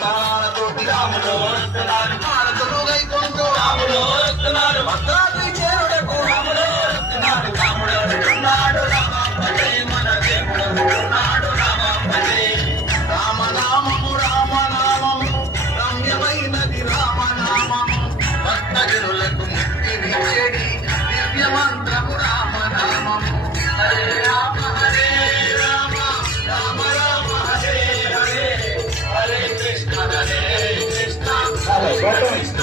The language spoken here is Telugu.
తాళాలతోటి రాముడు వస్తున్నాడు మాలతులు గైకొంటూ రాముడు వస్తున్నాడు భద్రాద్రి చేరుడకు రాముడు వస్తున్నాడు రాముడు వస్తున్నాడు రామాంబజే మన దేవుడు వస్తున్నాడు రామాంబజే రామనామము రామనామము రమ్యమైనది రామనామము భక్తజనులకు ముక్తినిచ్చేది దివ్య మంత్రము రామనామము హరే రామ హరే రామ రామ రామ హరే హరే హరే కృష్ణ కృష్ణ